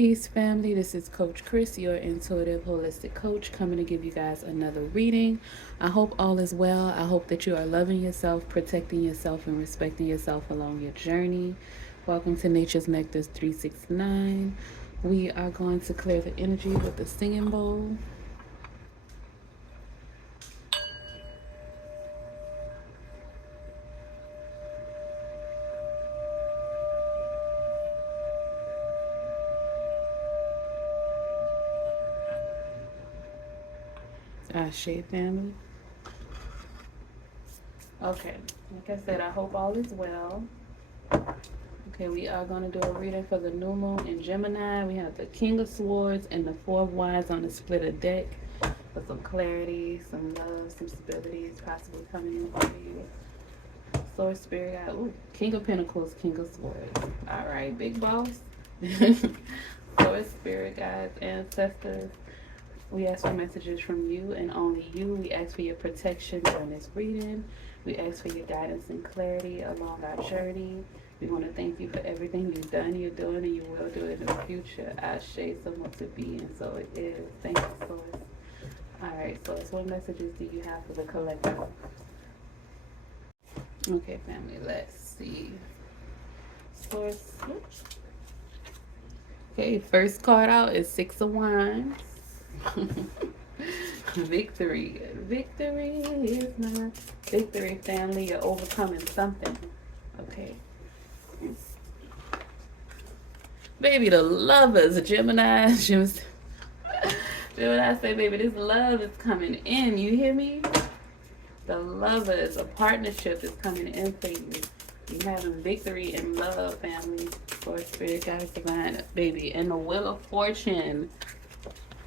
Peace, family. This is Coach Chris, your intuitive holistic coach, coming to give you guys another reading. I hope all is well. I hope that you are loving yourself, protecting yourself, and respecting yourself along your journey. Welcome to Nature's Nectar 369. We are going to clear the energy with the singing bowl. Ashe family. Okay, like I said, I hope all is well. Okay, we are going to do a reading for the new moon in Gemini. We have the King of Swords and the Four of Wands on the splitter deck for some clarity, some love, some stability is possibly coming in for you. Sword Spirit, ooh, King of Pentacles, King of Swords. All right, big boss. Sword Spirit, guides, ancestors. We ask for messages from you and only you. We ask for your protection during this reading. We ask for your guidance and clarity along our journey. We want to thank you for everything you've done, you're doing, and you will do in the future. Ashe, so much to be, and so it is. Thank you, Source. All right, Source, what messages do you have for the collective? Okay, family, let's see. Source. Oops. Okay, first card out is Six of Wands. Victory. Victory is not victory, family. You're overcoming something. Okay. Baby, the lovers, Gemini. Gemini say, baby, this love is coming in. You hear me? The lovers, a partnership is coming in for you. You having victory in love, family. For spirit, guys, divine, baby. And the wheel of fortune.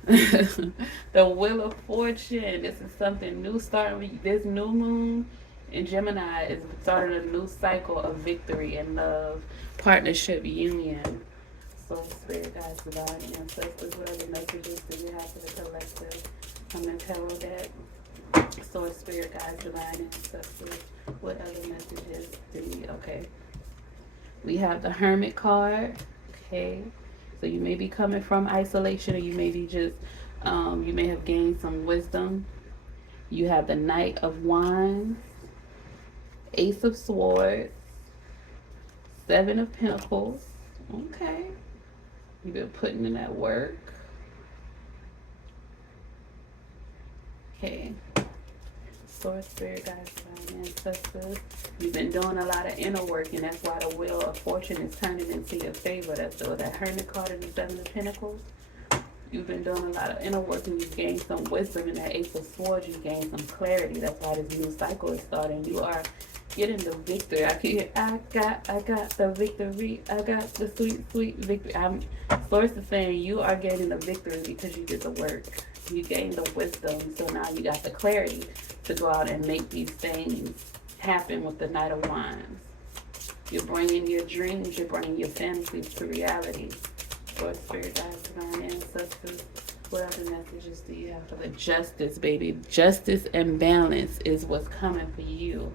The wheel of fortune. This is something new starting. This new moon in Gemini is starting a new cycle of victory and love, partnership, union. So spirit, guys, divine, ancestors, whatever messages do you have for the collective? Come and tell that. So spirit, guys, divine, ancestors, what other messages do we? Okay. We have the Hermit card. Okay. So you may be coming from isolation, or you may be just, you may have gained some wisdom. You have the Knight of Wands, Ace of Swords, Seven of Pentacles. Okay. You've been putting in that work. Okay. Source, spirit, guys, divine, ancestors. You've been doing a lot of inner work, and that's why the wheel of fortune is turning into your favor. That's that Hermit card in the Seven of Pentacles. You've been doing a lot of inner work, and you've gained some wisdom. In that Ace of Swords, you've gained some clarity. That's why this new cycle is starting. You are getting the victory. I keep I got the victory. I got the sweet victory. Source is saying you are getting the victory because you did the work. You gained the wisdom, so now you got the clarity to go out and make these things happen with the Knight of Wands. You're bringing your dreams, you're bringing your fantasies to reality. For spirit, guys, divine, ancestors, what other messages do you have for the justice, baby? Justice and balance is what's coming for you.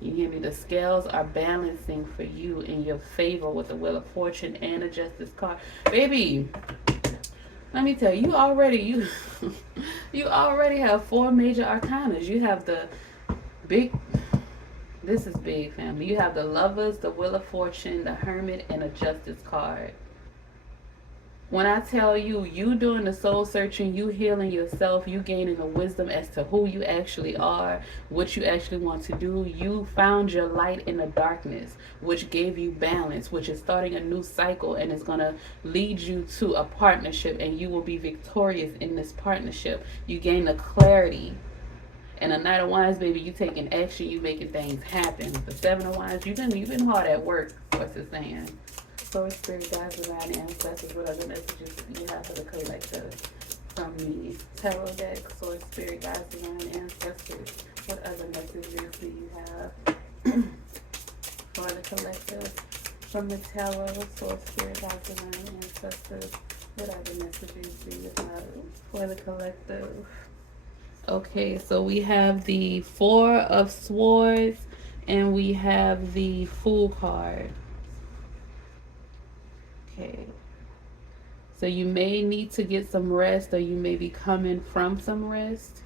You hear me? The scales are balancing for you in your favor with the Wheel of Fortune and the Justice card. Baby, let me tell you, you already have four major arcanas. You have the big, this is big, family. You have the Lovers, the Wheel of Fortune, the Hermit, and a Justice card. When I tell you, you doing the soul searching, you healing yourself, you gaining the wisdom as to who you actually are, what you actually want to do, you found your light in the darkness, which gave you balance, which is starting a new cycle and is going to lead you to a partnership, and you will be victorious in this partnership. You gain the clarity. And the Knight of Wands, baby, you taking action, you making things happen. The Seven of Wands, you've been hard at work, what's it saying? Source, spirit, guides, divine, ancestors, what other messages do you have for the collective from me? Tarot deck, source, spirit, guides, divine, ancestors, what other messages do you have for the collective from the tarot? Source, spirit, guides, divine, ancestors, what other messages do you have for the collective? Okay, so we have the Four of Swords and we have the Fool card. Okay. So you may need to get some rest, or you may be coming from some rest.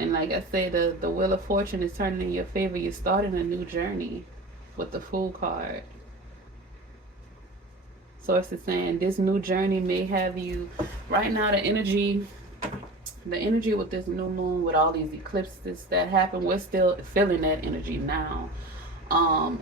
And like I say, the Wheel of Fortune is turning in your favor. You're starting a new journey with the Fool card. Source is saying this new journey may have you, right now the energy with this new moon, with all these eclipses that happen, we're still feeling that energy now.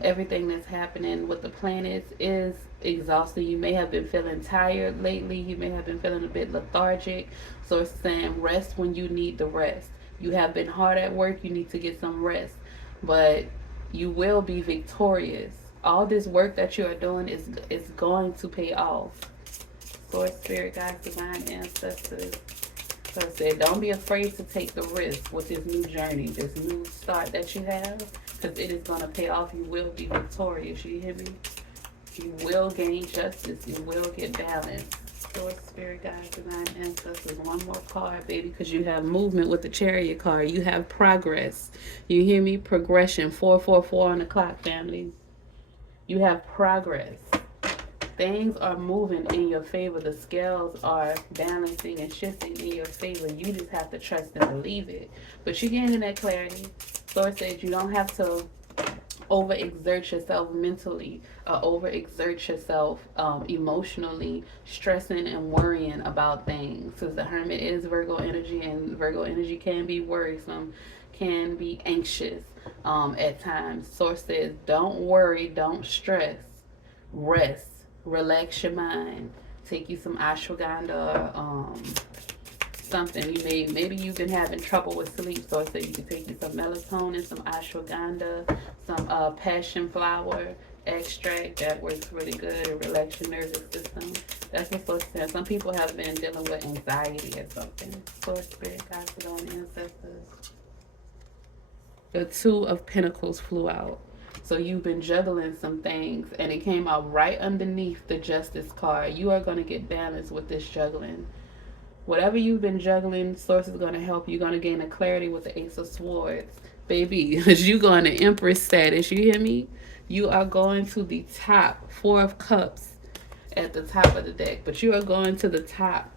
Everything that's happening with the planets is exhausting. You may have been feeling tired lately. You may have been feeling a bit lethargic. So it's saying rest when you need the rest. You have been hard at work. You need to get some rest. But you will be victorious. All this work that you are doing is going to pay off. Source, spirit, guides, divine ancestors. So I said, don't be afraid to take the risk with this new journey, this new start that you have, because it is going to pay off. You will be victorious. You hear me? You will gain justice. You will get balance. Source, spirit, guides, divine ancestors. One more card, baby, because you have movement with the Chariot card. You have progress. You hear me? Progression. 444 on the clock, family. You have progress. Things are moving in your favor. The scales are balancing and shifting in your favor. You just have to trust and believe it. But you're getting that clarity. Source says you don't have to overexert yourself mentally or overexert yourself emotionally, stressing and worrying about things. Because the Hermit is Virgo energy, and Virgo energy can be worrisome, can be anxious at times. Source says don't worry, don't stress, rest. Relax your mind. Take you some ashwagandha or something. Maybe you've been having trouble with sleep, so I say you can take you some melatonin, some ashwagandha, some passion flower extract. That works really good and relax your nervous system. That's what Source says. Some people have been dealing with anxiety or something. Source, spirit, guides, divine ancestors. The Two of Pentacles flew out. So you've been juggling some things, and it came out right underneath the Justice card. You are going to get balance with this juggling. Whatever you've been juggling, Source is going to help you. You're going to gain a clarity with the Ace of Swords. Baby, as you go into Empress status, you hear me? You are going to the top. 4 of Cups at the top of the deck. But you are going to the top.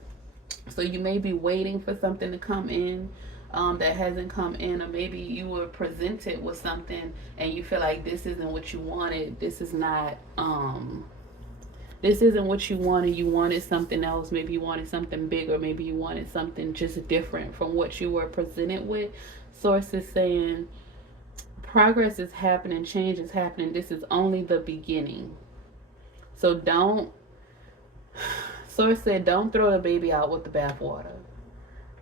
So you may be waiting for something to come in. That hasn't come in, or maybe you were presented with something and you feel like this isn't what you wanted. This isn't what you wanted. You wanted something else. Maybe you wanted something bigger. Maybe you wanted something just different from what you were presented with. Source is saying progress is happening, change is happening. This is only the beginning. So Source said don't throw the baby out with the bathwater.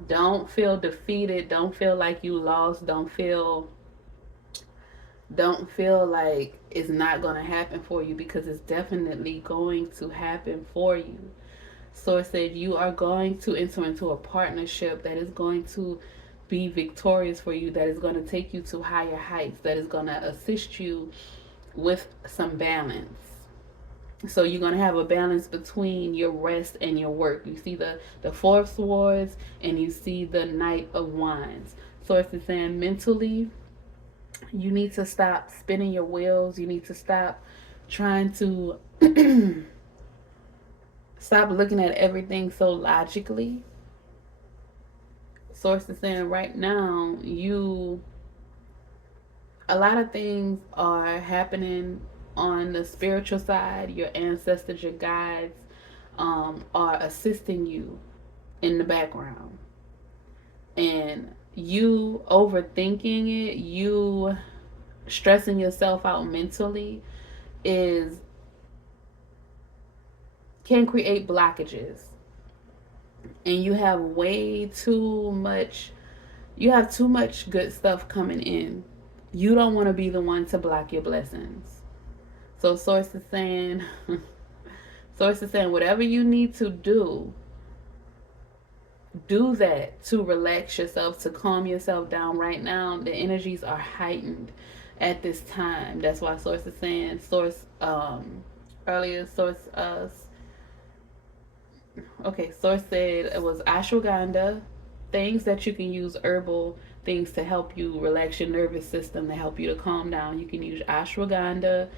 Don't feel defeated. Don't feel like you lost. Don't feel like it's not going to happen for you, because it's definitely going to happen for you. Source said you are going to enter into a partnership that is going to be victorious for you, that is going to take you to higher heights, that is going to assist you with some balance. So you're going to have a balance between your rest and your work. You see the 4 of Swords, and you see the Knight of Wands. So it's saying mentally, you need to stop spinning your wheels. You need to stop trying to stop looking at everything so logically. Source is saying right now, a lot of things are happening on the spiritual side. Your ancestors, your guides are assisting you in the background, and you overthinking it, you stressing yourself out mentally can create blockages, and you have too much good stuff coming in. You don't want to be the one to block your blessings. So Source is saying whatever you need to do that to relax yourself, to calm yourself down. Right now, the energies are heightened at this time. That's why Source is saying, Source said it was ashwagandha, things that you can use, herbal things to help you relax your nervous system, to help you to calm down. You can use ashwagandha,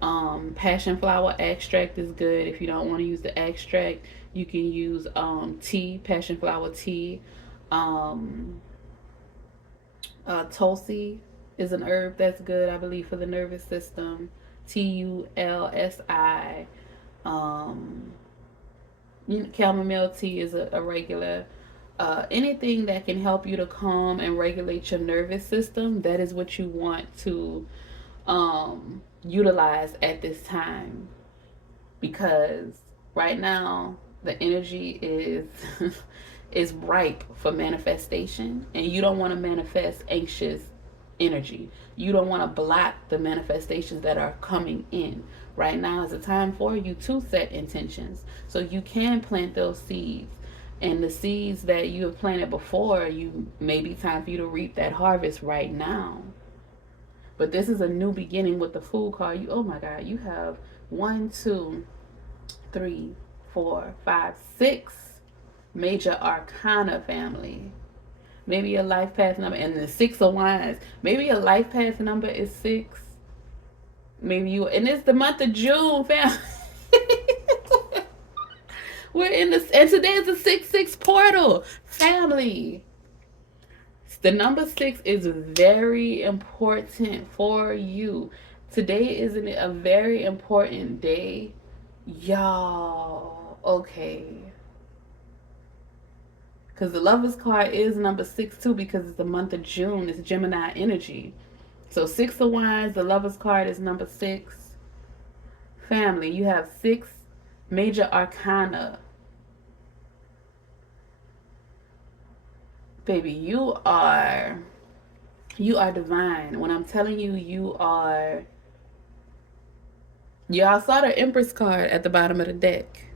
Passion flower extract is good. If you don't want to use the extract, you can use tea, passion flower tea. Um, Tulsi is an herb that's good, I believe, for the nervous system. Tulsi. Um, Chamomile tea is a regular. Anything that can help you to calm and regulate your nervous system, that is what you want to utilize at this time, because right now the energy is is ripe for manifestation, and you don't want to manifest anxious energy. You don't want to block the manifestations that are coming in. Right now is a time for you to set intentions so you can plant those seeds, and the seeds that you have planted before, you may be time for you to reap that harvest right now. But this is a new beginning with the Fool card. You, oh my God, you have 1, 2, 3, 4, 5, 6 major arcana, family. Maybe your life path number, and the 6 of Wands. Maybe your life path number is 6. Maybe you, and it's the month of June, family. We're in this, and today is the 6-6 portal, family. The number 6 is very important for you. Today isn't it a very important day, y'all? Okay. Because the Lovers card is number 6 too, because it's the month of June. It's Gemini energy. So 6 of Wands, the Lovers card is number 6. Family, you have 6 major arcana. Baby, you are divine. When I'm telling you, y'all saw the Empress card at the bottom of the deck.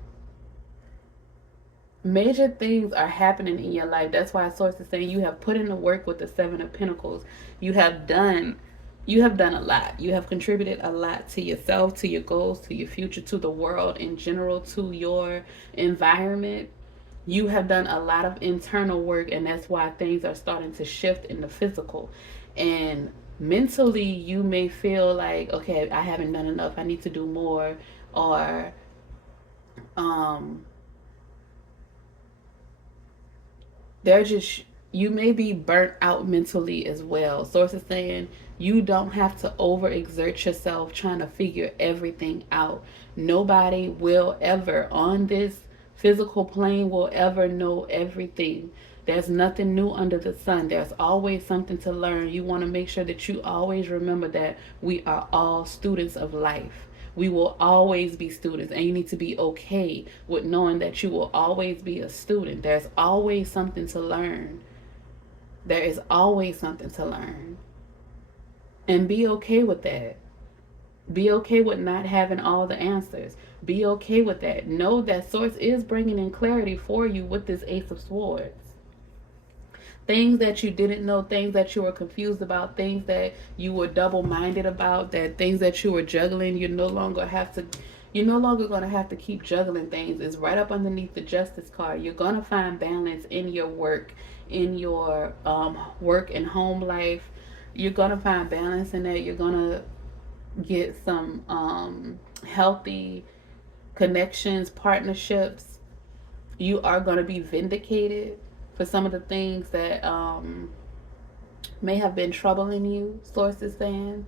Major things are happening in your life. That's why Source is saying you have put in the work with the 7 of Pentacles. You have done a lot. You have contributed a lot to yourself, to your goals, to your future, to the world in general, to your environment. You have done a lot of internal work, and that's why things are starting to shift in the physical. And mentally, you may feel like, okay, I haven't done enough. I need to do more. Or you may be burnt out mentally as well. Source is saying you don't have to overexert yourself trying to figure everything out. Nobody will ever on this physical plane will ever know everything. There's nothing new under the sun. There's always something to learn. You want to make sure that you always remember that we are all students of life. We will always be students, and you need to be okay with knowing that you will always be a student. There's always something to learn. There is always something to learn. And be okay with that. Be okay with not having all the answers. Be okay with that. Know that Source is bringing in clarity for you with this Ace of Swords. Things that you didn't know, things that you were confused about, things that you were double-minded about, that things that you were juggling, you're no longer going to have to keep juggling things. It's right up underneath the Justice card. You're going to find balance in your work, in your work and home life. You're going to find balance in that. You're going to get some healthy connections, partnerships. You are going to be vindicated for some of the things that may have been troubling you, Source is saying.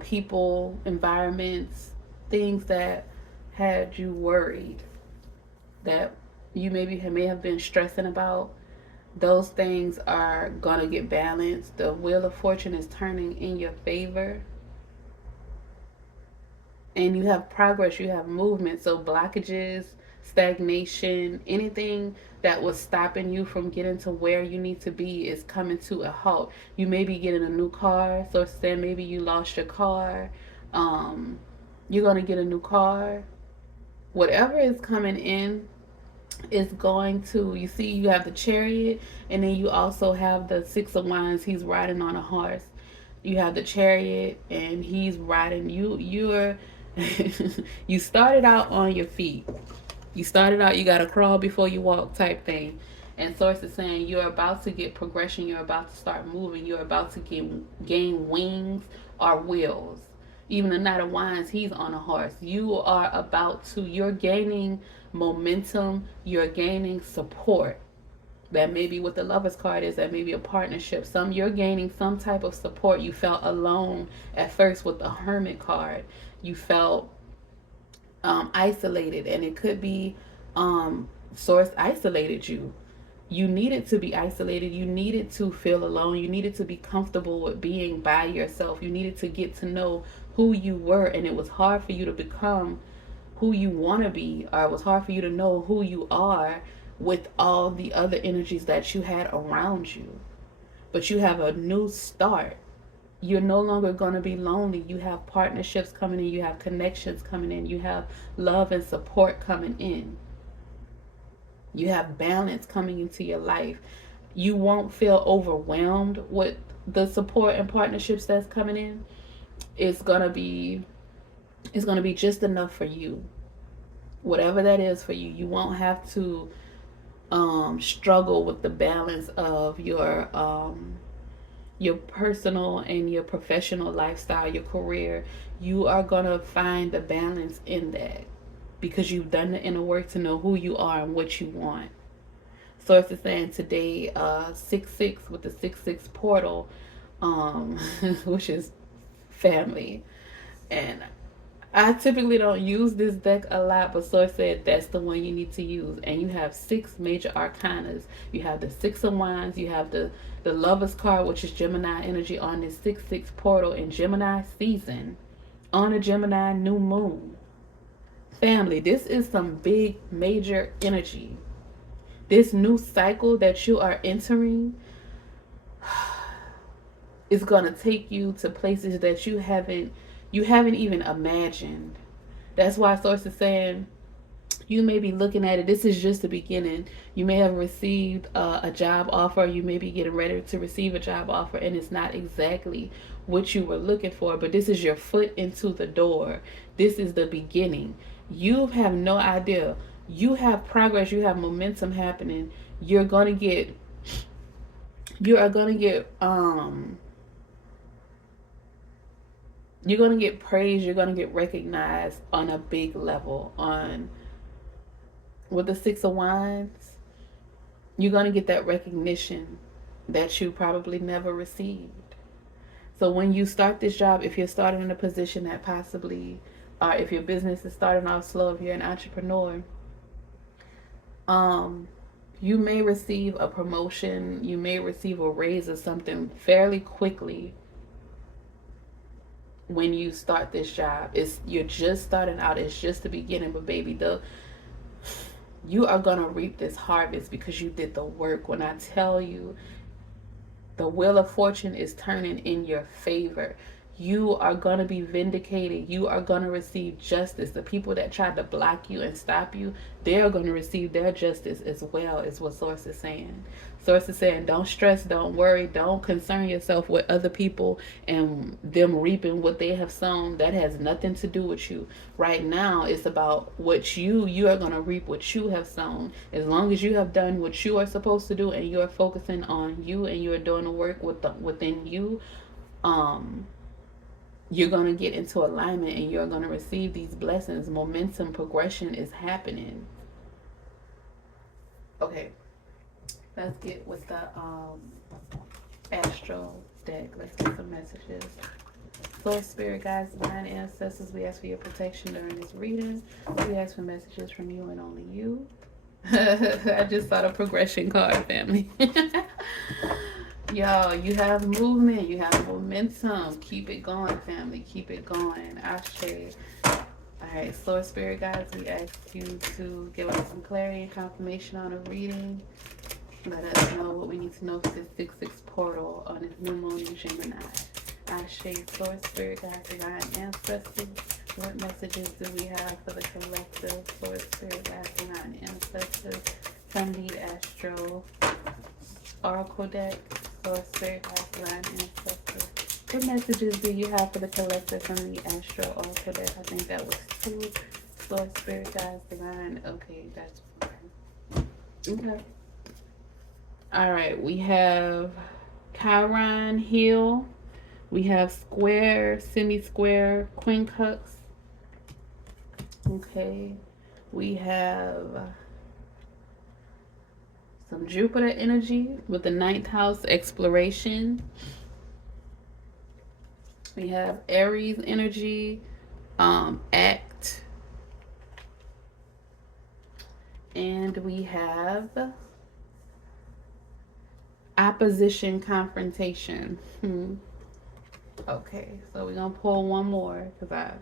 People, environments, things that had you worried, that you may have been stressing about. Those things are going to get balanced. The Wheel of Fortune is turning in your favor. And you have progress, you have movement. So blockages, stagnation, anything that was stopping you from getting to where you need to be is coming to a halt. You may be getting a new car. So saying maybe you lost your car. You're going to get a new car. Whatever is coming in is going to, you see, you have the Chariot, and then you also have the 6 of Wands. He's riding on a horse. You have the Chariot, and he's riding you're you started out on your feet. You started out, you got to crawl before you walk type thing. And Source is saying you're about to get progression. You're about to start moving. You're about to gain wings or wheels. Even the Knight of Wands, he's on a horse. You're gaining momentum, you're gaining support. That maybe what the Lovers card is, that maybe a partnership. You're gaining some type of support. You felt alone at first with the Hermit card. You felt isolated, and it could be Source isolated you. You needed to be isolated. You needed to feel alone. You needed to be comfortable with being by yourself. You needed to get to know who you were, and it was hard for you to become who you want to be, or it was hard for you to know who you are with all the other energies that you had around you. But you have a new start. You're no longer going to be lonely. You have partnerships coming in, you have connections coming in, you have love and support coming in. You have balance coming into your life. You won't feel overwhelmed with the support and partnerships that's coming in. It's gonna be just enough for you. Whatever that is for you, you won't have to struggle with the balance of your personal and your professional lifestyle, your career. You are gonna find the balance in that, because you've done the inner work to know who you are and what you want. Source is saying today, 6-6 with the 6-6 portal, which is family. And I typically don't use this deck a lot, but Source said that's the one you need to use. And you have 6 major arcanas. You have the 6 of Wands. You have the Lovers card, which is Gemini energy on this 6-6 portal in Gemini season, on a Gemini new moon. Family, this is some big major energy. This new cycle that you are entering is going to take you to places that you haven't even imagined. That's why Source is saying you may be looking at it. This is just the beginning. You may have received a job offer. You may be getting ready to receive a job offer, and it's not exactly what you were looking for, but this is your foot into the door. This is the beginning. You have no idea. You have progress. You have momentum happening. You're going to get praise. You're going to get recognized on a big level. With the 6 of Wands, you're going to get that recognition that you probably never received. So when you start this job, if you're starting in a position that possibly, or if your business is starting off slow, if you're an entrepreneur, you may receive a promotion, you may receive a raise or something fairly quickly when you start this job. You're just starting out, it's just the beginning, but baby, you are gonna reap this harvest because you did the work. When I tell you the wheel of fortune is turning in your favor, you are going to be vindicated. You are going to receive justice. The people that tried to block you and stop you, they're going to receive their justice as well, is what Source is saying. Source is saying, don't stress, don't worry, don't concern yourself with other people and them reaping what they have sown. That has nothing to do with you. Right now, it's about what you are going to reap what you have sown. As long as you have done what you are supposed to do and you are focusing on you and you are doing the work within you, you're going to get into alignment and you're going to receive these blessings. Momentum, progression is happening. Okay, let's get with the astro deck. Let's get some messages. Source, spirit guides, divine ancestors, we ask for your protection during this reading. We ask for messages from you and only you. I just saw the progression card, family. Yo, you have movement, you have momentum. Keep it going, family. Keep it going. Ashe. Alright, Source, spirit guides, we ask you to give us some clarity and confirmation on a reading. Let us know what we need to know for this 6-6 portal on this new moon in Gemini. Ashe, Source, spirit guides, divine ancestors. What messages do we have for the collective? Source, spirit guides, divine ancestors. From the astro oracle deck. Source, spirit guides, divine ancestors. What messages do you have for the collective from the astro oracle deck? I think that was 2. Source, spirit guides, divine. Okay, that's fine. Okay. All right, we have Chiron, heal. We have square, semi-square, quincunx. Okay. We have some Jupiter energy with the ninth house exploration. We have Aries energy, act. And we have opposition confrontation. Okay, so we're gonna pull one more because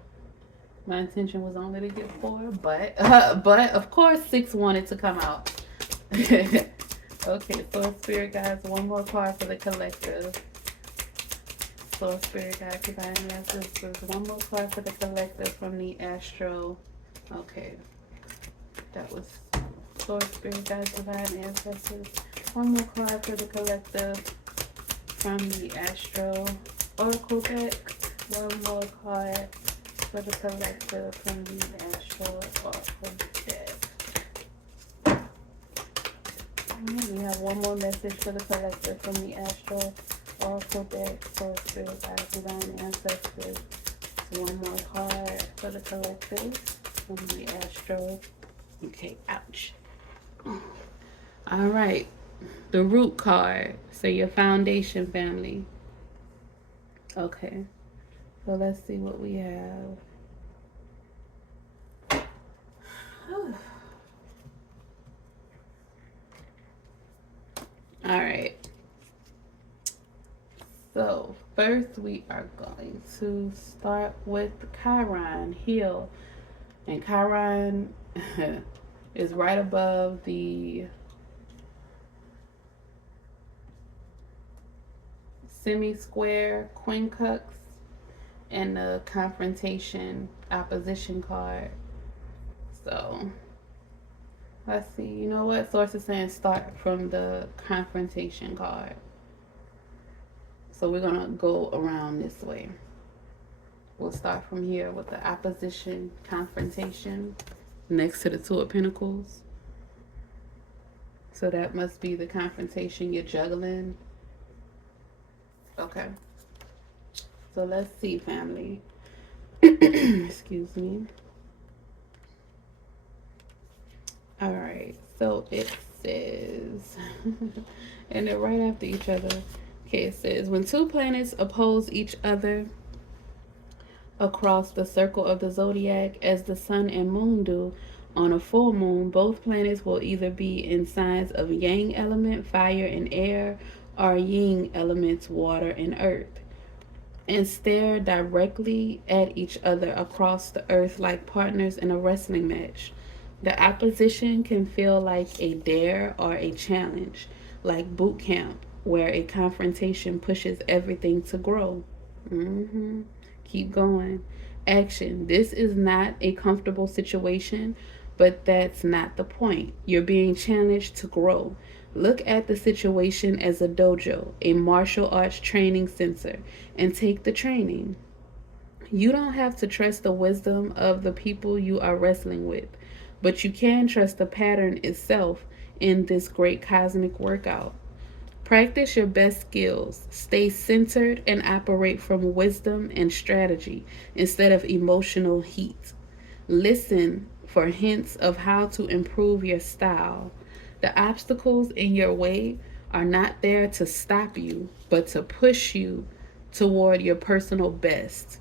my intention was only to get four, but of course 6 wanted to come out. Okay, so spirit guides, one more card for the collective. So spirit guides, divine ancestors, one more card for the collective from the astro. Okay, that was Source spirit guides, divine ancestors. One more card for the collective from the astro oracle deck. One more card for the collective from the astro oracle deck. We have one more message for the collective from the astro oracle deck. Source spirit guides, divine ancestors. One more card for the collective from the astro. Okay, ouch. All right, the root card. So your foundation family. Okay, so let's see what we have. All right. So first we are going to start with Chiron, heal. And Chiron is right above the semi-square quincunx and the confrontation opposition card. So let's see. You know what? Source is saying start from the confrontation card. So we're gonna go around this way. We'll start from here with the opposition confrontation next to the Two of Pentacles. So that must be the confrontation you're juggling. Okay. So let's see, family. Excuse me. All right. So it says, and they're right after each other. Okay, it says, when two planets oppose each other across the circle of the zodiac as the sun and moon do on a full moon, both planets will either be in signs of yang element, fire and air, or yin elements, water and earth, and stare directly at each other across the earth like partners in a wrestling match. The opposition can feel like a dare or a challenge, like boot camp, where a confrontation pushes everything to grow. Keep going. Action. This is not a comfortable situation, but that's not the point. You're being challenged to grow. Look at the situation as a dojo, a martial arts training center, and take the training. You don't have to trust the wisdom of the people you are wrestling with, but you can trust the pattern itself in this great cosmic workout. Practice your best skills. Stay centered and operate from wisdom and strategy instead of emotional heat. Listen for hints of how to improve your style. The obstacles in your way are not there to stop you, but to push you toward your personal best.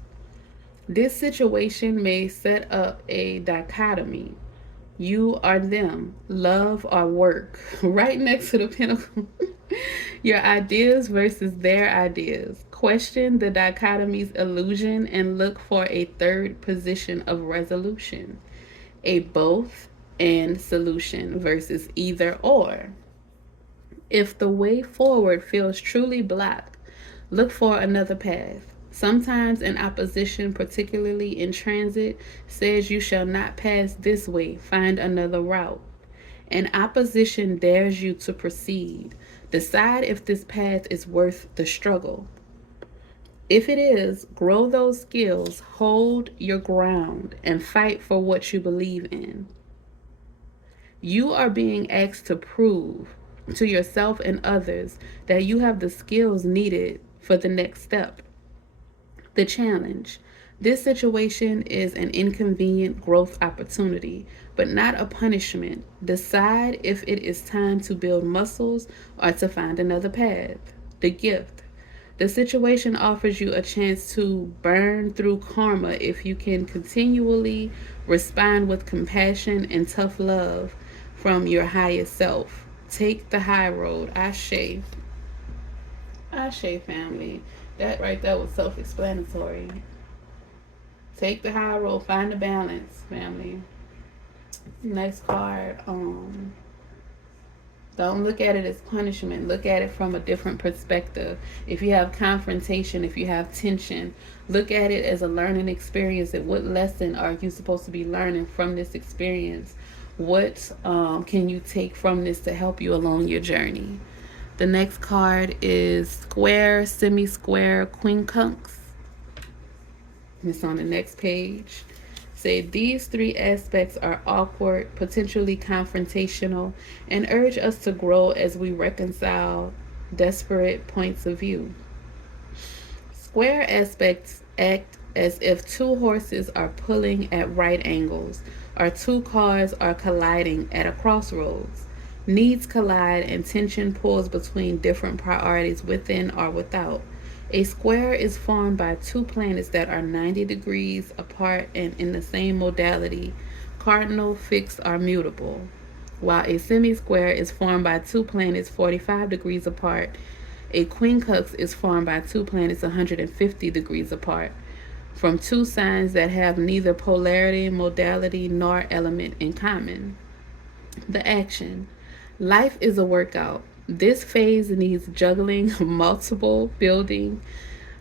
This situation may set up a dichotomy. You are them, love or work, right next to the pinnacle. Your ideas versus their ideas. Question the dichotomy's illusion and look for a third position of resolution. A both and solution versus either or. If the way forward feels truly blocked, look for another path. Sometimes an opposition, particularly in transit, says you shall not pass this way, find another route. An opposition dares you to proceed. Decide if this path is worth the struggle. If it is, grow those skills, hold your ground, and fight for what you believe in. You are being asked to prove to yourself and others that you have the skills needed for the next step. The challenge. This situation is an inconvenient growth opportunity, but not a punishment. Decide if it is time to build muscles or to find another path. The gift. The situation offers you a chance to burn through karma if you can continually respond with compassion and tough love from your highest self. Take the high road. Ashe. Ashe, family. That right there was self explanatory. Take the high road, find the balance, family. Next card. Don't look at it as punishment. Look at it from a different perspective. If you have confrontation, if you have tension, look at it as a learning experience. And what lesson are you supposed to be learning from this experience? What can you take from this to help you along your journey? The next card is square, semi-square, quincunx. It's on the next page. Say these three aspects are awkward, potentially confrontational, and urge us to grow as we reconcile disparate points of view. Square aspects act as if two horses are pulling at right angles, or two cars are colliding at a crossroads. Needs collide and tension pulls between different priorities within or without. A square is formed by two planets that are 90 degrees apart and in the same modality, cardinal, fixed, or mutable, while a semi-square is formed by two planets 45 degrees apart. A quincunx is formed by two planets 150 degrees apart, from two signs that have neither polarity, modality, nor element in common. The action. Life is a workout. This phase needs juggling, muscle building,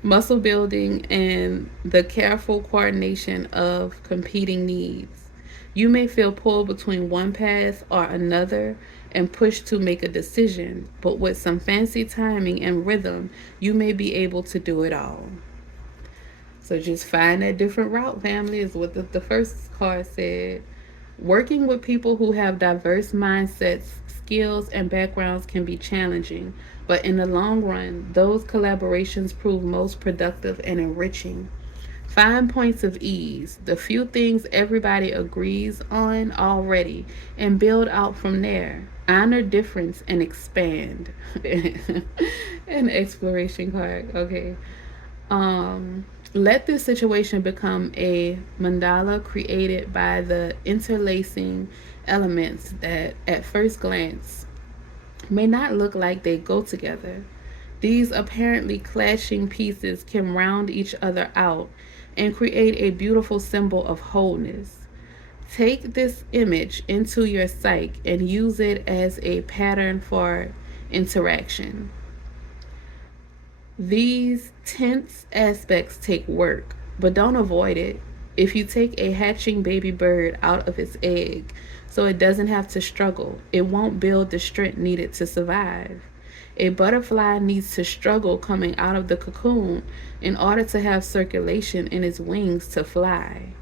and the careful coordination of competing needs. You may feel pulled between one path or another and pushed to make a decision, but with some fancy timing and rhythm, you may be able to do it all. So just find that different route, family, is what the first card said. Working with people who have diverse mindsets, skills, and backgrounds can be challenging, but in the long run, those collaborations prove most productive and enriching. Find points of ease, the few things everybody agrees on already, and build out from there. Honor difference and expand. An exploration card, okay. Let this situation become a mandala created by the interlacing elements that at first glance may not look like they go together. These apparently clashing pieces can round each other out and create a beautiful symbol of wholeness. Take this image into your psyche and use it as a pattern for interaction. These tense aspects take work, but don't avoid it. If you take a hatching baby bird out of its egg so it doesn't have to struggle, it won't build the strength needed to survive. A butterfly needs to struggle coming out of the cocoon in order to have circulation in its wings to fly.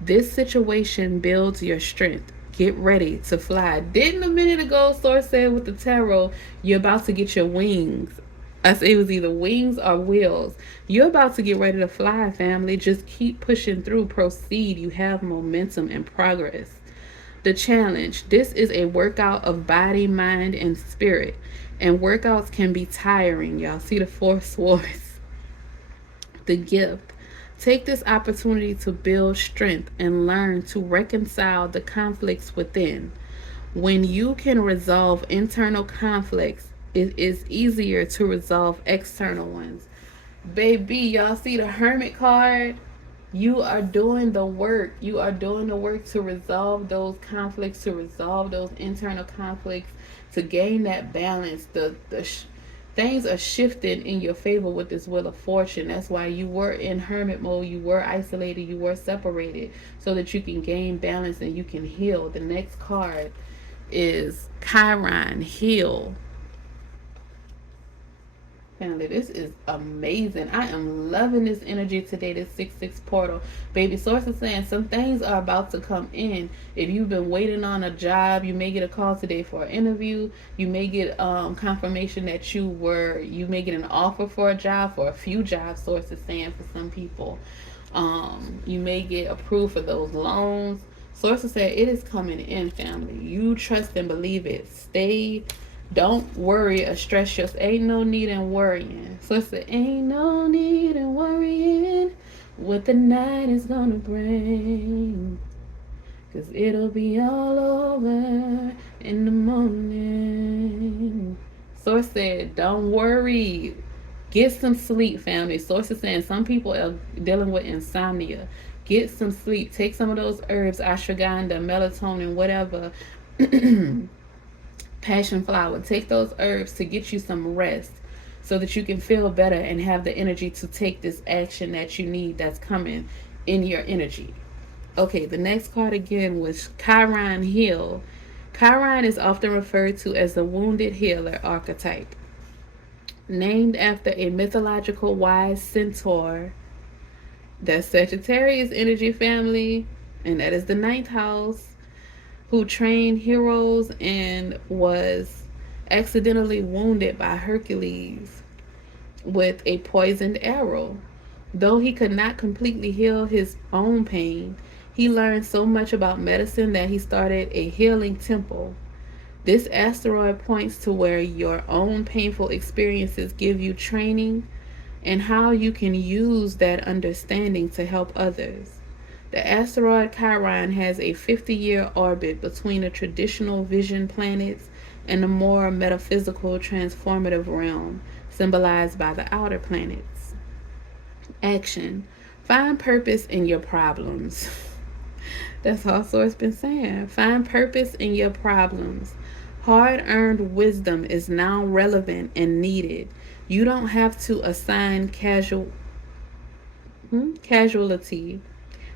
This situation builds your strength. Get ready to fly. Didn't a minute ago Source said with the tarot, you're about to get your wings? I say it was either wings or wheels. You're about to get ready to fly, family. Just keep pushing through. Proceed. You have momentum and progress. The challenge. This is a workout of body, mind, and spirit. And workouts can be tiring. Y'all see the four swords. The gift. Take this opportunity to build strength and learn to reconcile the conflicts within. When you can resolve internal conflicts, it is easier to resolve external ones. Baby, y'all see the Hermit card? You are doing the work. You are doing the work to resolve those conflicts, to resolve those internal conflicts, to gain that balance. Things are shifting in your favor with this Wheel of Fortune. That's why you were in hermit mode. You were isolated. You were separated so that you can gain balance and you can heal. The next card is Chiron, heal. Family, this is amazing. I am loving this energy today, this 6-6 portal. Baby Source is saying some things are about to come in. If you've been waiting on a job, you may get a call today for an interview. You may get confirmation that you may get an offer for a job, for a few jobs, Source is saying for some people. You may get approved for those loans. Sources said it is coming in, family. You trust and believe it. Don't worry or stress yourself. Ain't no need in worrying. Sources ain't no need in worrying what the night is gonna bring. Cause it'll be all over in the morning. Source said, don't worry. Get some sleep, family. Source is saying some people are dealing with insomnia. Get some sleep. Take some of those herbs, ashwagandha, melatonin, whatever. Passion flower. Take those herbs to get you some rest so that you can feel better and have the energy to take this action that you need that's coming in your energy. Okay, the next card again was Chiron Heal. Chiron is often referred to as the wounded healer archetype, named after a mythological wise centaur. That's Sagittarius energy, family, and that is the ninth house, who trained heroes and was accidentally wounded by Hercules with a poisoned arrow. Though he could not completely heal his own pain, he learned so much about medicine that he started a healing temple. This asteroid points to where your own painful experiences give you training and how you can use that understanding to help others. The asteroid Chiron has a 50-year orbit between the traditional vision planets and the more metaphysical transformative realm symbolized by the outer planets. Action. Find purpose in your problems. That's also it's been saying. Find purpose in your problems. Hard-earned wisdom is now relevant and needed. You don't have to assign casualty.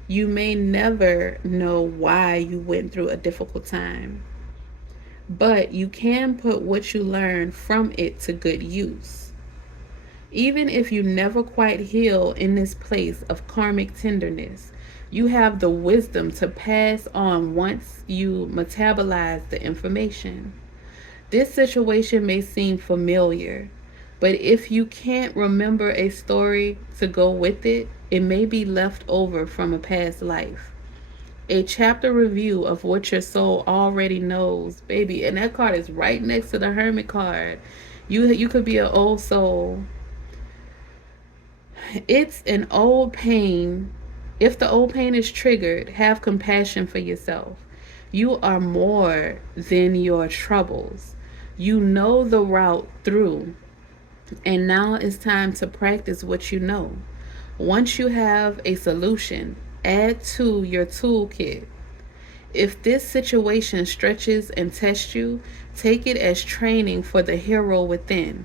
You may never know why you went through a difficult time, but you can put what you learn from it to good use. Even if you never quite heal in this place of karmic tenderness, you have the wisdom to pass on once you metabolize the information. This situation may seem familiar, but if you can't remember a story to go with it, it may be left over from a past life. A chapter review of what your soul already knows, baby. And that card is right next to the Hermit card. You could be an old soul. It's an old pain. If the old pain is triggered, have compassion for yourself. You are more than your troubles. You know the route through, and now it's time to practice what you know. Once you have a solution, add to your toolkit. If this situation stretches and tests you, take it as training for the hero within.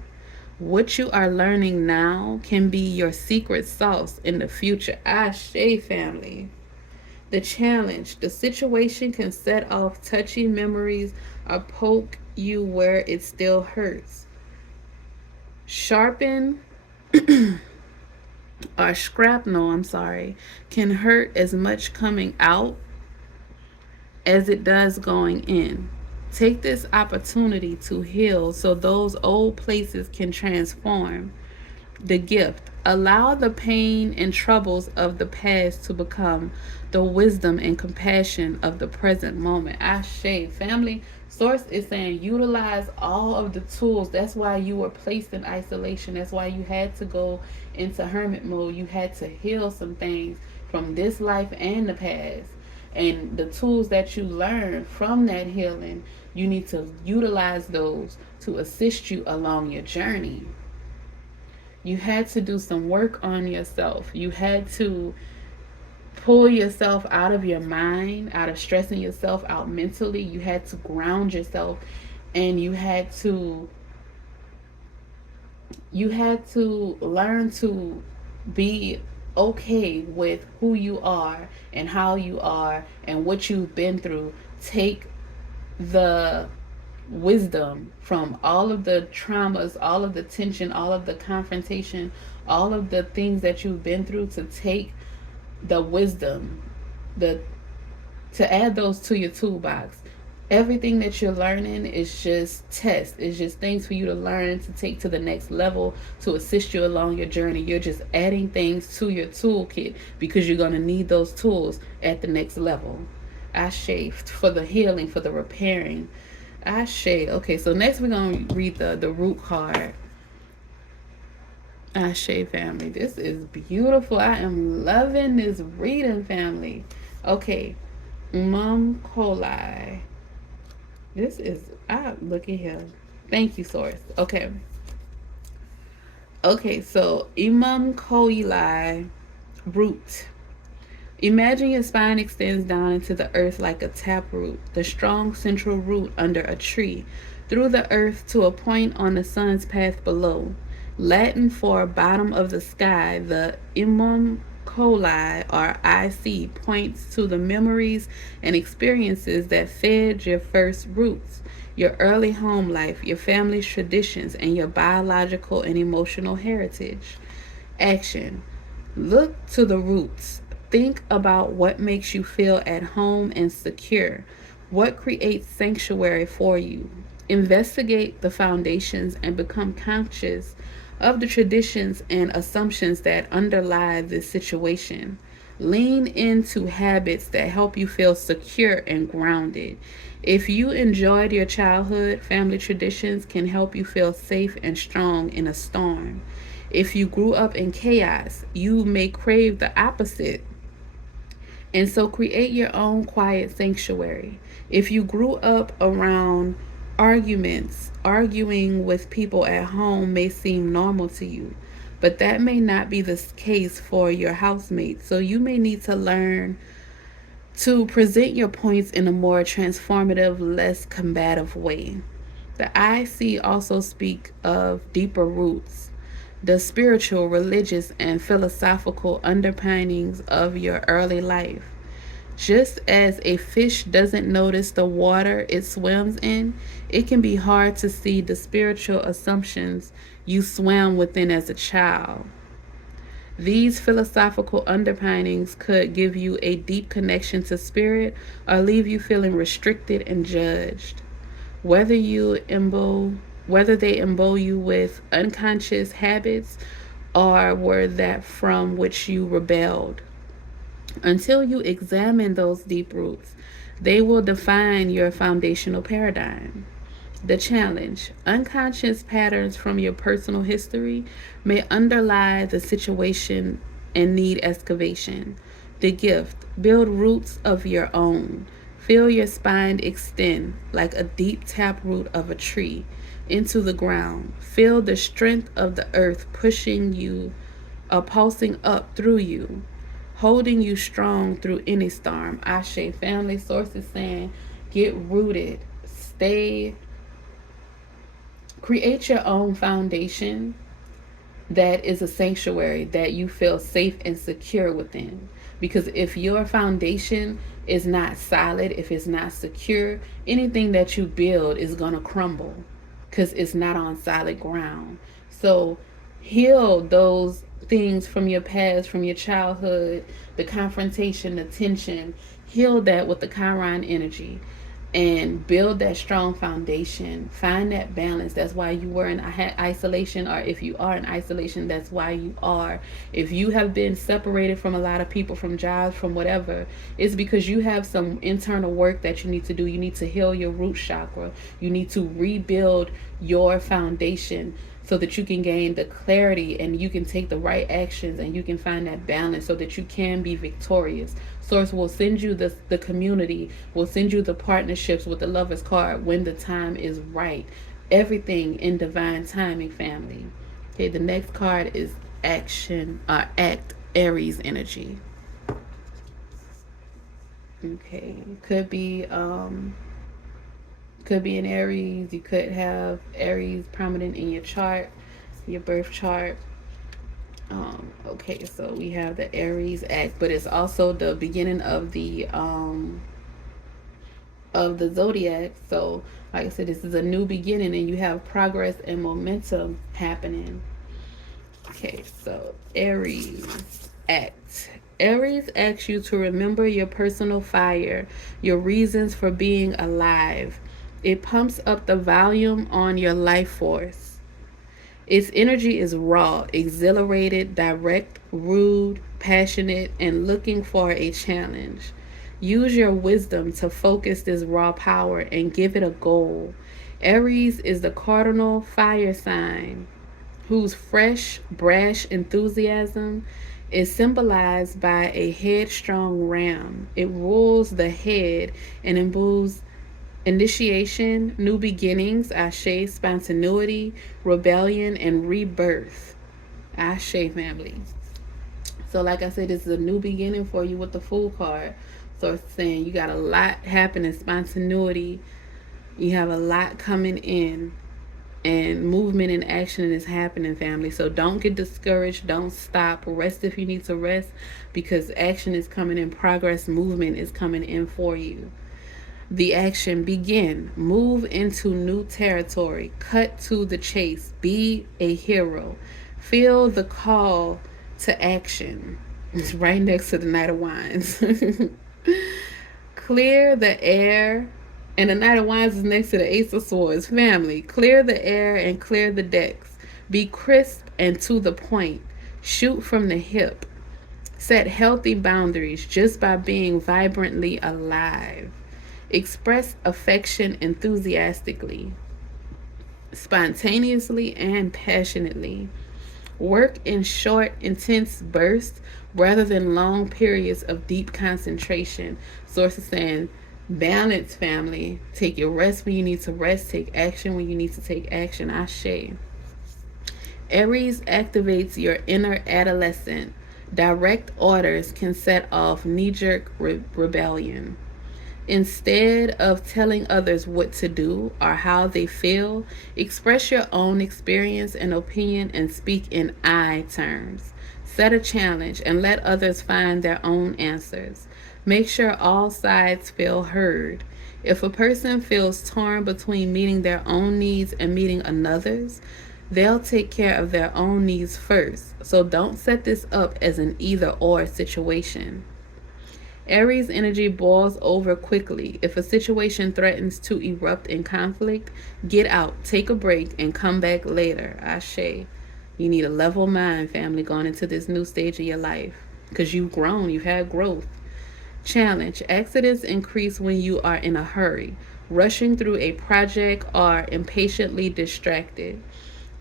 What you are learning now can be your secret sauce in the future. Ashe, family. The challenge. The situation can set off touchy memories or poke you where it still hurts. Sharpen or shrapnel, can hurt as much coming out as it does going in. Take this opportunity to heal so those old places can transform. The gift. Allow the pain and troubles of the past to become the wisdom and compassion of the present moment. Ashe, family. Source is saying utilize all of the tools. That's why you were placed in isolation. That's why you had to go into hermit mode. You had to heal some things from this life and the past. And the tools that you learned from that healing, you need to utilize those to assist you along your journey. You had to do some work on yourself. You had to pull yourself out of your mind, out of stressing yourself out mentally. You had to ground yourself, and you had to learn to be okay with who you are and how you are and what you've been through. Take the wisdom from all of the traumas, all of the tension, all of the confrontation, all of the things that you've been through, to take the wisdom, the to add those to your toolbox. Everything that you're learning is just tests. It's just things for you to learn, to take to the next level, to assist you along your journey. You're just adding things to your toolkit because you're going to need those tools at the next level. I shaved for the healing, for the repairing. I shade. Okay, so next we're going to read the root card. Ashe family. This is beautiful. I am loving this reading, family. Okay. Coli. This is, look at here. Thank you, source. Okay. Okay, so coli root. Imagine your spine extends down into the earth like a taproot, the strong central root under a tree, through the earth to a point on the sun's path below. Latin for bottom of the sky, the coli or IC points to the memories and experiences that fed your first roots, your early home life, your family's traditions, and your biological and emotional heritage. Action. Look to the roots. Think about what makes you feel at home and secure. What creates sanctuary for you? Investigate the foundations and become conscious of the traditions and assumptions that underlie this situation. Lean into habits that help you feel secure and grounded. If you enjoyed your childhood, family traditions can help you feel safe and strong in a storm. If you grew up in chaos, you may crave the opposite. And so create your own quiet sanctuary. If you grew up around arguments, arguing with people at home may seem normal to you, but that may not be the case for your housemates. So you may need to learn to present your points in a more transformative, less combative way. The IC also speak of deeper roots, the spiritual, religious, and philosophical underpinnings of your early life. Just as a fish doesn't notice the water it swims in, it can be hard to see the spiritual assumptions you swam within as a child. These philosophical underpinnings could give you a deep connection to spirit or leave you feeling restricted and judged. Whether they imbue you with unconscious habits or were that from which you rebelled. Until you examine those deep roots, they will define your foundational paradigm. The challenge: unconscious patterns from your personal history may underlie the situation and need excavation. The gift: build roots of your own. Feel your spine extend like a deep taproot of a tree into the ground. Feel the strength of the earth pushing you, pulsing up through you, holding you strong through any storm. Ashe family. Source is saying, get rooted. Create your own foundation that is a sanctuary that you feel safe and secure within. Because if your foundation is not solid, if it's not secure, anything that you build is going to crumble because it's not on solid ground. So heal those things from your past, from your childhood, the confrontation, the tension. Heal that with the Chiron energy and build that strong foundation. Find that balance. That's why you were in isolation, or if you are in isolation, that's why you are. If you have been separated from a lot of people, from jobs, from whatever, it's because you have some internal work that you need to do. You need to heal your root chakra. You need to rebuild your foundation so that you can gain the clarity and you can take the right actions and you can find that balance so that you can be victorious. Source will send you the community, will send you the partnerships with the Lover's card when the time is right. Everything in divine timing, family. Okay, the next card is act Aries energy. Okay, could be an Aries. You could have Aries prominent in your chart, your birth chart. Okay, so we have the Aries act, but it's also the beginning of the of the zodiac. So, like I said, this is a new beginning and you have progress and momentum happening. Okay, so Aries act. Aries asks you to remember your personal fire, your reasons for being alive. It pumps up the volume on your life force. Its energy is raw, exhilarated, direct, rude, passionate, and looking for a challenge. Use your wisdom to focus this raw power and give it a goal. Aries is the cardinal fire sign whose fresh, brash enthusiasm is symbolized by a headstrong ram. It rules the head and imbues initiation, new beginnings, Ashe, spontaneity, rebellion, and rebirth. Ashe, family. So, like I said, this is a new beginning for you with the Fool card. So, it's saying you got a lot happening, spontaneity. You have a lot coming in, and movement and action is happening, family. So don't get discouraged, don't stop, rest if you need to rest, because action is coming in, progress, movement is coming in for you. The action: begin, move into new territory, cut to the chase, be a hero, feel the call to action. It's right next to the Knight of Wands. Clear the air, and the Knight of Wands is next to the Ace of Swords. Family, clear the air and clear the decks. Be crisp and to the point. Shoot from the hip. Set healthy boundaries just by being vibrantly alive. Express affection enthusiastically, spontaneously, and passionately. Work in short, intense bursts rather than long periods of deep concentration. Source is saying balance, family. Take your rest when you need to rest. Take action when you need to take action. Ashe. Aries activates your inner adolescent. Direct orders can set off knee-jerk rebellion. Instead of telling others what to do or how they feel, express your own experience and opinion and speak in I terms. Set a challenge and let others find their own answers. Make sure all sides feel heard. If a person feels torn between meeting their own needs and meeting another's, they'll take care of their own needs first. So don't set this up as an either or situation. Aries energy boils over quickly. If a situation threatens to erupt in conflict, get out, take a break, and come back later. Ashe. You need a level mind, family, going into this new stage of your life. Because you've grown, you've had growth. Challenge. Accidents increase when you are in a hurry, rushing through a project, or impatiently distracted.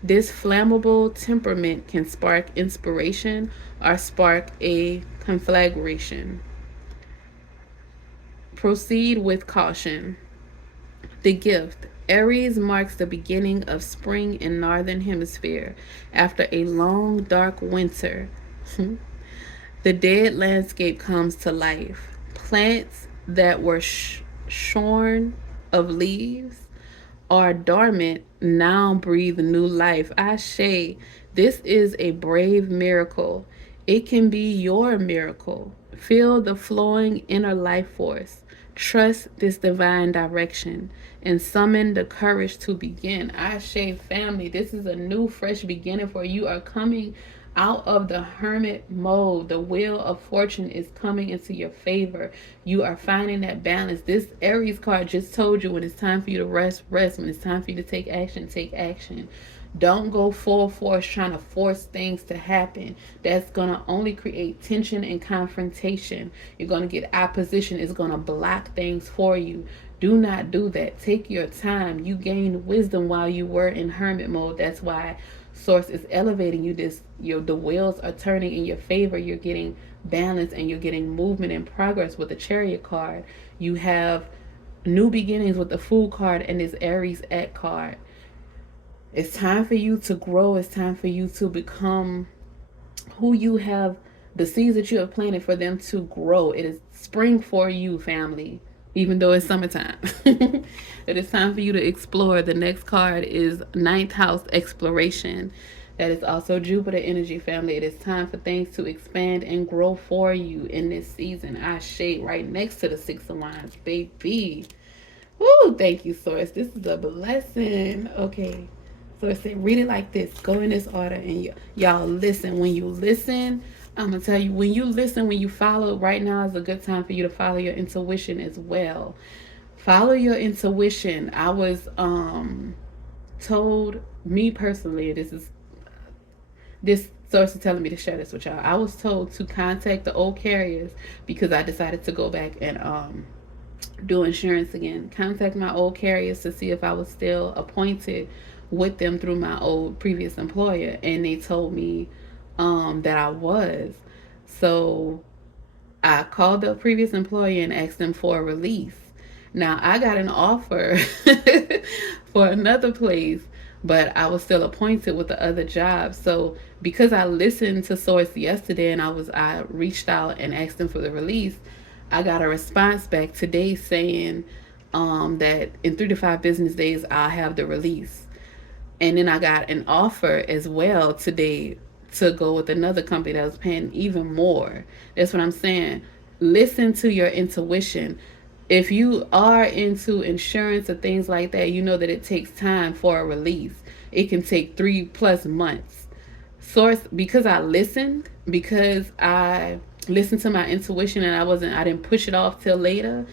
This flammable temperament can spark inspiration or spark a conflagration. Proceed with caution. The gift. Aries marks the beginning of spring in Northern Hemisphere after a long, dark winter. The dead landscape comes to life. Plants that were shorn of leaves are dormant now breathe new life. Ashe. This is a brave miracle. It can be your miracle. Feel the flowing inner life force. Trust this divine direction and summon the courage to begin. Ashe, family, this is a new, fresh beginning for you. Are coming out of the hermit mode. The wheel of fortune is coming into your favor. You are finding that balance. This Aries card just told you when it's time for you to rest, rest. When it's time for you to take action, take action. Don't go full force trying to force things to happen. That's going to only create tension and confrontation. You're going to get opposition. It's going to block things for you. Do not do that. Take your time. You gained wisdom while you were in hermit mode. That's why Source is elevating you. The wheels are turning in your favor. You're getting balance and you're getting movement and progress with the Chariot card. You have new beginnings with the Fool card and this Aries Act card. It's time for you to grow. It's time for you to become who you have, the seeds that you have planted for them to grow. It is spring for you, family, even though it's summertime. It is time for you to explore. The next card is Ninth House Exploration. That is also Jupiter energy, family. It is time for things to expand and grow for you in this season. Ashe, right next to the Six of Wands, baby. Ooh, thank you, Source. This is a blessing. Okay. Source said, read it like this. Go in this order. And y'all listen. When you listen, I'm going to tell you, when you listen, when you follow, right now is a good time for you to follow your intuition as well. Follow your intuition. I was told, me personally, this source is telling me to share this with y'all. I was told to contact the old carriers because I decided to go back and do insurance again. Contact my old carriers to see if I was still appointed with them through my old previous employer, and they told me that I was. So I called the previous employer and asked them for a release. Now I got an offer for another place, but I was still appointed with the other job. So because I listened to Source yesterday and I reached out and asked them for the release, I got a response back today saying that in 3 to 5 business days I'll have the release. And then I got an offer as well today to go with another company that was paying even more. That's what I'm saying. Listen to your intuition. If you are into insurance or things like that, you know that it takes time for a release. It can take 3+ months. Source, because I listened to my intuition and I didn't push it off till later,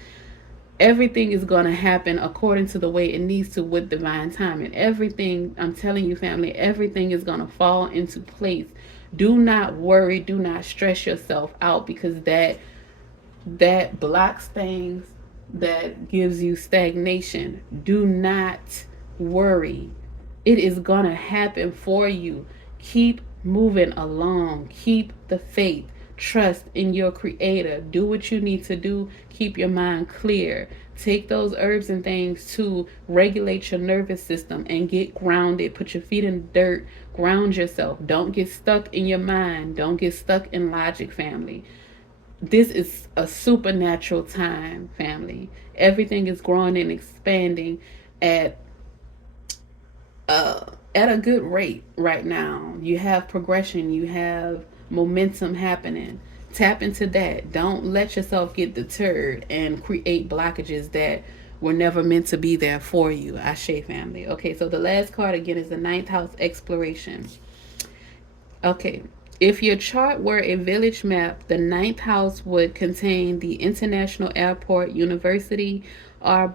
everything is going to happen according to the way it needs to with divine timing. Everything, I'm telling you, family, everything is going to fall into place. Do not worry, do not stress yourself out, because that blocks things, that gives you stagnation. Do not worry. It is going to happen for you. Keep moving along. Keep the faith. Trust in your creator. Do what you need to do. Keep your mind clear. Take those herbs and things to regulate your nervous system and get grounded. Put your feet in the dirt. Ground yourself. Don't get stuck in your mind. Don't get stuck in logic, family. This is a supernatural time, family. Everything is growing and expanding at at a good rate right now. You have progression, you have momentum happening. Tap into that. Don't let yourself get deterred and create blockages that were never meant to be there for you. Ashe, family. Okay, so the last card again is the ninth house exploration. Okay, if your chart were a village map, the ninth house would contain the International Airport, University, or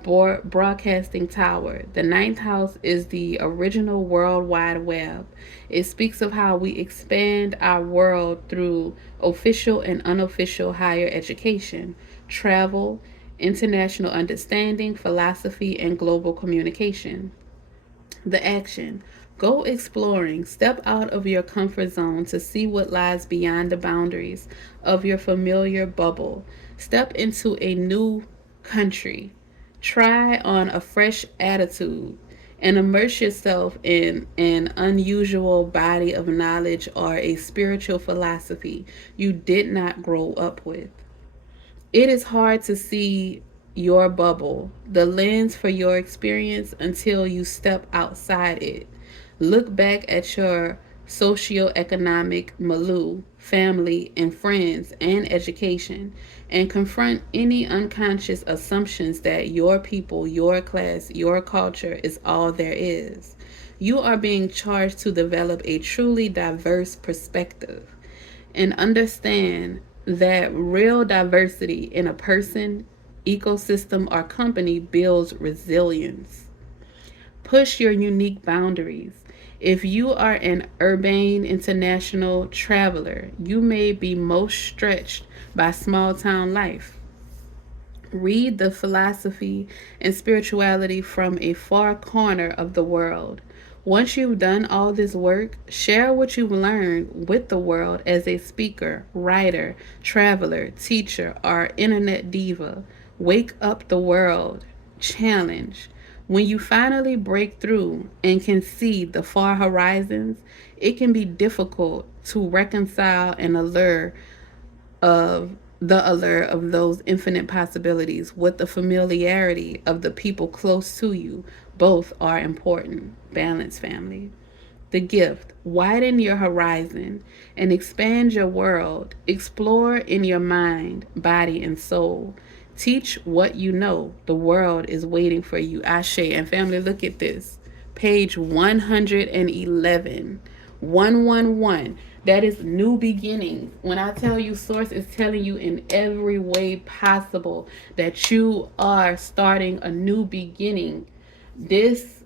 Broadcasting Tower. The ninth house is the original World Wide Web. It speaks of how we expand our world through official and unofficial higher education, travel, international understanding, philosophy, and global communication. The action. Go exploring. Step out of your comfort zone to see what lies beyond the boundaries of your familiar bubble. Step into a new country. Try on a fresh attitude and immerse yourself in an unusual body of knowledge or a spiritual philosophy you did not grow up with. It is hard to see your bubble, the lens for your experience, until you step outside it. Look back at your socioeconomic milieu, family and friends, and education, and confront any unconscious assumptions that your people, your class, your culture is all there is. You are being charged to develop a truly diverse perspective and understand that real diversity in a person, ecosystem, or company builds resilience. Push your unique boundaries. If you are an urban international traveler, you may be most stretched by small town life. Read the philosophy and spirituality from a far corner of the world. Once you've done all this work, share what you've learned with the world as a speaker, writer, traveler, teacher, or internet diva. Wake up the world. Challenge. When you finally break through and can see the far horizons, it can be difficult to reconcile of allure of those infinite possibilities with the familiarity of the people close to you. Both are important. Balance, family. The gift. Widen your horizon and expand your world. Explore in your mind, body, and soul. Teach what you know. The world is waiting for you. Ashe. And family, look at this. Page 111. 111. That is new beginnings. When I tell you, Source is telling you in every way possible that you are starting a new beginning. This,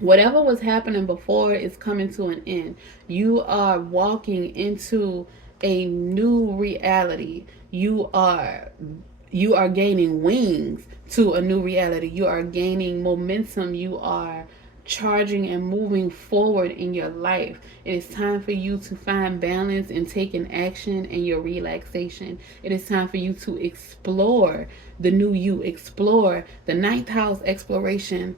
whatever was happening before, is coming to an end. You are walking into a new reality. You are gaining wings to a new reality. You are gaining momentum. You are charging and moving forward in your life. It is time for you to find balance and taking action in your relaxation. It is time for you to explore the new you, explore the ninth house exploration.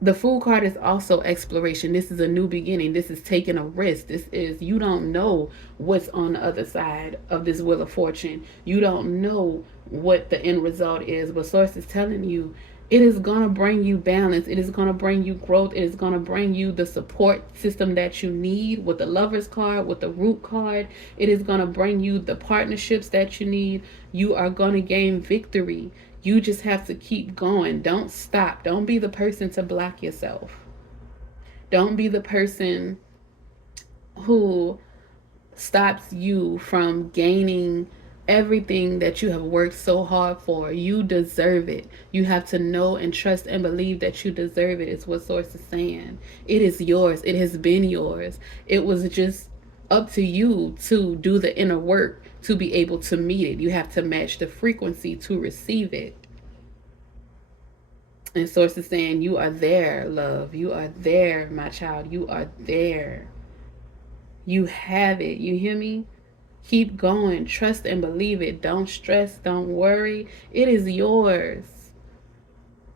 The Fool card is also exploration. This is a new beginning. This is taking a risk. This is, you don't know what's on the other side of this Wheel of Fortune. You don't know what the end result is, but Source is telling you it is going to bring you balance. It is going to bring you growth. It is going to bring you the support system that you need with the Lover's card, with the Root card. It is going to bring you the partnerships that you need. You are going to gain victory. You just have to keep going. Don't stop. Don't be the person to block yourself. Don't be the person who stops you from gaining everything that you have worked so hard for. You deserve it. You have to know and trust and believe that you deserve it, is what Source is saying. It is yours. It has been yours. It was just up to you to do the inner work to be able to meet it. You have to match the frequency to receive it. And Source is saying, you are there, love. You are there, my child. You are there. You have it. You hear me? Keep going. Trust and believe it. Don't stress. Don't worry. It is yours.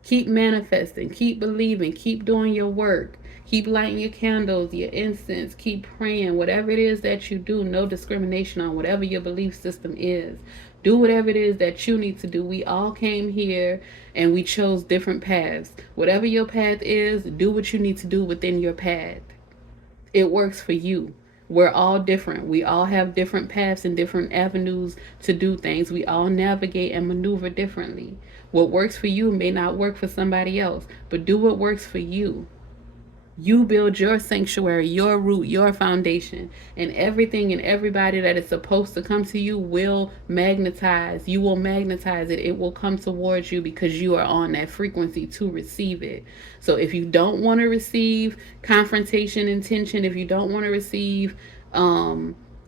Keep manifesting. Keep believing. Keep doing your work. Keep lighting your candles, your incense. Keep praying. Whatever it is that you do, no discrimination on whatever your belief system is. Do whatever it is that you need to do. We all came here and we chose different paths. Whatever your path is, do what you need to do within your path. It works for you. We're all different. We all have different paths and different avenues to do things. We all navigate and maneuver differently. What works for you may not work for somebody else, but do what works for you. You build your sanctuary, your root, your foundation, and everything and everybody that is supposed to come to you will magnetize. You will magnetize it. It will come towards you because you are on that frequency to receive it. So if you don't want to receive confrontation and tension, if you don't want to receive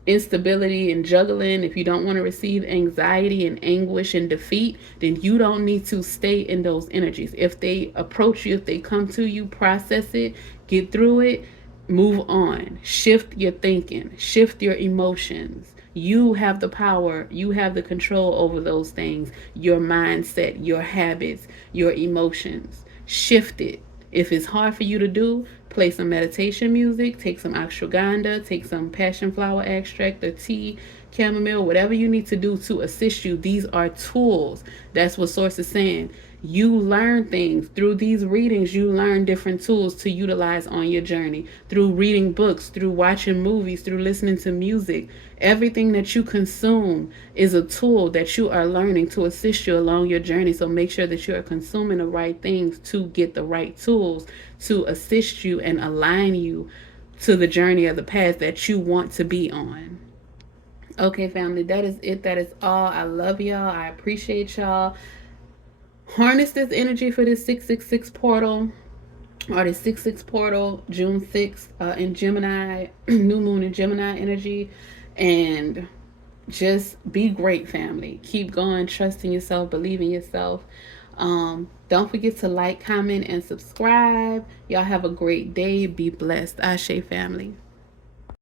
instability and juggling, if you don't want to receive anxiety and anguish and defeat, then you don't need to stay in those energies. If they approach you, if they come to you, process it, get through it, move on, shift your thinking, shift your emotions. You have the power, you have the control over those things, your mindset, your habits, your emotions. Shift it. If it's hard for you to do, play some meditation music, take some ashwagandha, take some passion flower extract or tea, chamomile, whatever you need to do to assist you. These are tools. That's what Source is saying. You learn things through these readings. You learn different tools to utilize on your journey through reading books, through watching movies, through listening to music. Everything that you consume is a tool that you are learning to assist you along your journey. So make sure that you are consuming the right things to get the right tools to assist you and align you to the journey of the path that you want to be on. Okay, family, that is it. That is all. I love y'all. I appreciate y'all. Harness this energy for this 666 portal, or the 66 portal, June 6th, in Gemini, new moon in Gemini energy, and just be great, family. Keep going, trust in yourself, believe in yourself. Don't forget to like, comment, and subscribe. Y'all have a great day. Be blessed. Ashe, family.